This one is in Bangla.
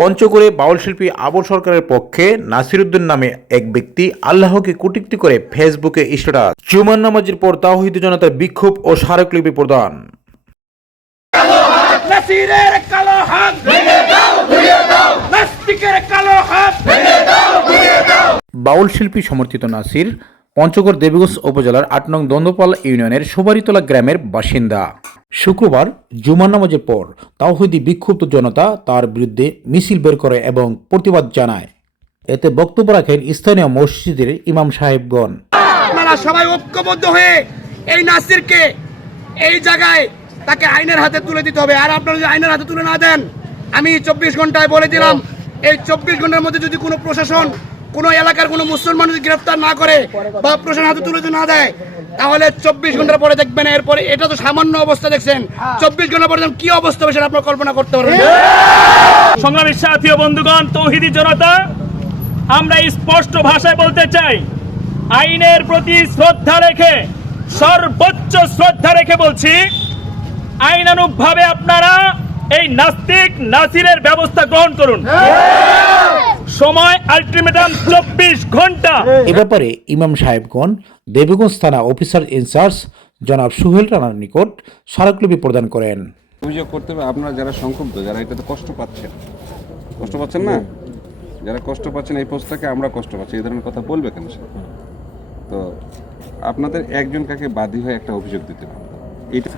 পঞ্চগড়ে বাউল শিল্পী আবুল সরকারের পক্ষে নাসির উদ্দিন নামে এক ব্যক্তি আল্লাহকে কটূক্তি করে ফেসবুকে স্ট্যাটাস। জুমার নামাজের পর তাওহীদি জনতার বিক্ষোভ ও স্মারকলিপি প্রদান। নাসিরের কালো হাত ভেঙে দাও, ধুয়ে দাও। নাস্তিকের কালো হাত ভেঙে দাও, ধুয়ে দাও। বাউল শিল্পী সমর্থিত নাসির পঞ্চগড় দেবীগঞ্জ উপজেলার ৮ নং দ্বন্দ্বপাল ইউনিয়নের সুবারিতলা গ্রামের বাসিন্দা। শুক্রবার জুমার নামাজের পর তাওহীদি বিক্ষুব্ধ জনতা তার বিরুদ্ধে মিছিল বের করে এবং প্রতিবাদ জানায়। এতে বক্তব্য রাখেন স্থানীয় মসজিদের ইমাম সাহেবগণ। আপনারা সবাই ঐক্যবদ্ধ হয়ে এই নাসিরকে এই জায়গায় তাকে আইনের হাতে তুলে দিতে হবে। আর আপনারা যদি আইনের হাতে তুলে না দেন, আমি 24 ঘন্টায় বলে দিলাম, এই 24 ঘন্টার মধ্যে যদি কোনো প্রশাসন কোনো এলাকার কোনো মুসলমান যদি গ্রেফতার না করে বা প্রশাসন হাতে তুলে না দেয়, তাহলে 24 ঘন্টার পরে দেখবেন, এরপরে এটা তো সামান্য অবস্থা দেখছেন, 24 ঘন্টা পরে কি অবস্থা হবে সেটা আপনারা কল্পনা করতে পারবেন। সংগ্রামী সাথী ও বন্ধুগণ, তৌহিদি জনতা, আমরা স্পষ্ট ভাষায় বলতে চাই, আইনের প্রতি শ্রদ্ধা রেখে, সর্বোচ্চ শ্রদ্ধা রেখে বলছি, আইনানুগভাবে আপনারা এই নাস্তিক নাসিরের ব্যবস্থা গ্রহণ করুন। সময় আলটিমেটাম 24 ঘন্টা। এ ব্যাপারে ইমাম সাহেবগণ দেবীগঞ্জ থানা অফিসার ইনচার্জ জনাব সুহেল রানার নিকট স্মারকলিপি প্রদান করেন। অভিযোগ করতে হবে আপনারা যারা সংক্ষুব্ধ, যারা এটাতে কষ্ট পাচ্ছেন না, যারা কষ্ট পাচ্ছেন এই পোস্টটাকে আমরা কষ্ট পাচ্ছি, এই ধরনের কথা বলবে কেন সে? তো আপনাদের একজন কাকে বাদী হয়ে একটা অভিযোগ দিতে হবে। এটা